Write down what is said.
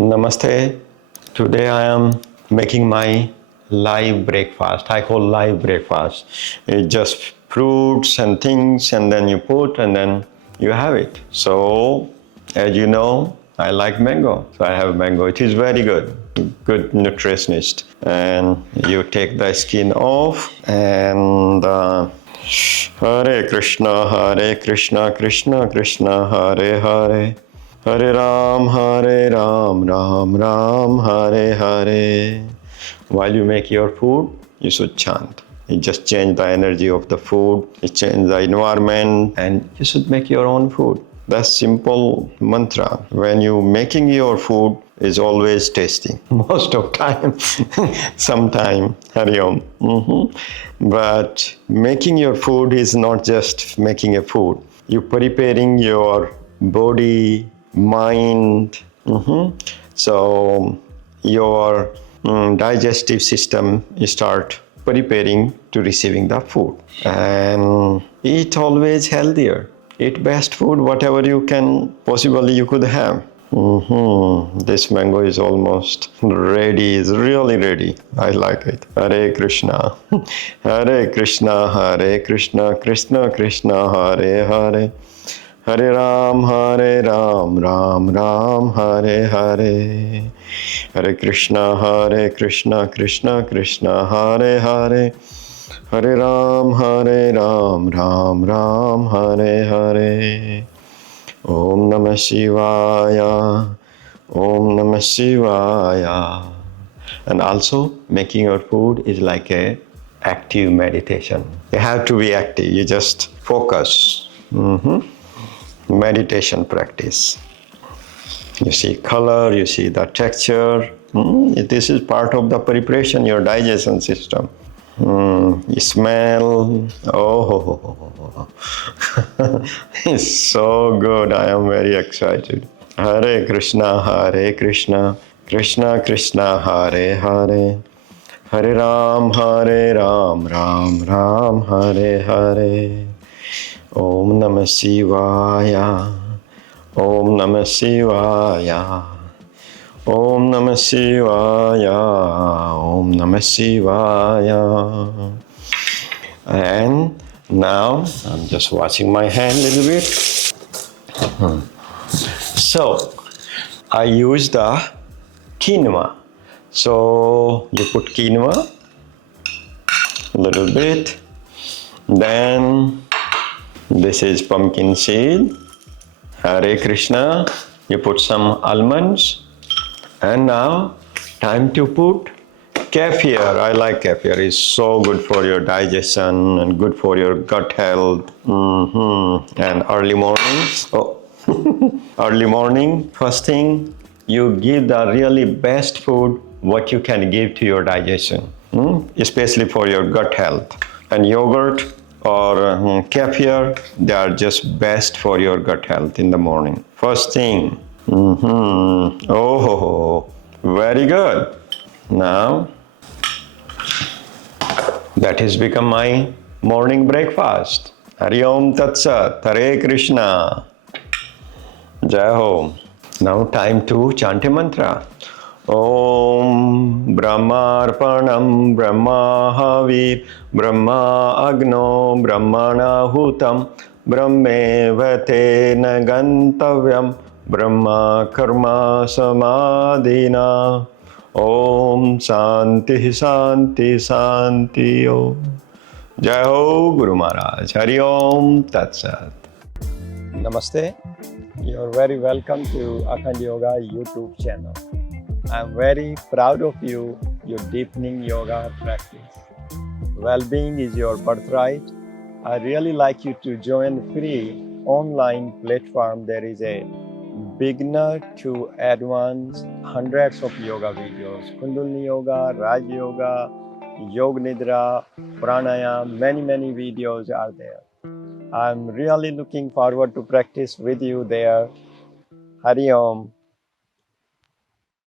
Namaste. Today I am making my live breakfast. I call live breakfast. It's just fruits and things, and then you put, and then you have it. So, as you know, I like mango. So I have mango. It is very good. Good nutritionist. And you take the skin off and Hare Krishna, Krishna Krishna, Hare Hare. Hare Ram, Ram Ram, Hare Hare. While you make your food, you should chant. You just change the energy of the food, you change the environment, and you should make your own food. That's simple mantra. When you making your food is always tasty. Most of time, sometime, Hari Om. But making your food is not just making a food. You preparing your body, mind. So your digestive system start preparing to receiving the food, and eat always healthier. Eat best food, whatever you can possibly you could have. This mango is almost ready, is really ready. I like it. Hare Krishna. Hare Krishna, Krishna Krishna, Hare Hare. Hare Ram, Ram Ram, Hare Hare. Hare Krishna, Krishna Krishna, Hare Hare. Hare Ram, Ram Ram, Hare Hare. Om Namah Shivaya. Om Namah Shivaya. And also, making your food is like a active meditation. You have to be active. You just focus. Meditation practice. You see color, you see the texture. This is part of the preparation, your digestion system. You smell. Oh, it's so good. I am very excited. Hare Krishna, Krishna Krishna, Hare Hare. Hare Ram, Ram Ram, Hare Hare. Om Namah Shivaya. Om Namah Shivaya. Om Namah Shivaya. Om Namah Shivaya. And now I'm just washing my hand a little bit. So I use the quinoa. So you put quinoa a little bit. Then this is pumpkin seed. Hare Krishna. You put some almonds. And now, time to put kefir. I like kefir. It's so good for your digestion and good for your gut health. And early morning. Early morning, first thing, you give the really best food what you can give to your digestion, especially for your gut health. And yogurt or kefir, they are just best for your gut health in the morning. First thing. Oh, very good. Now, that has become my morning breakfast. Hari Om Tat Sat. Hare Krishna. Jai Ho. Now time to chant a mantra. Om Brahmarpanam Brahma Havir Brahma Agno Brahmana Hutam Brahmeva Tena Gantavyam Brahma Karma Samadhina. Om Santi Santi Santi Om. Jai Ho Guru Maharaj. Hari Om Tat Sat. Namaste. You're very welcome to Akhand Yoga YouTube channel. I'm very proud of you. You're deepening yoga practice. Well-being is your birthright. I really like you to join free online platform. There is a beginner to advanced hundreds of yoga videos. Kundalini Yoga, Raj Yoga, Yoga Nidra, Pranayam, many videos are there. I'm really looking forward to practice with you there. Hari Om.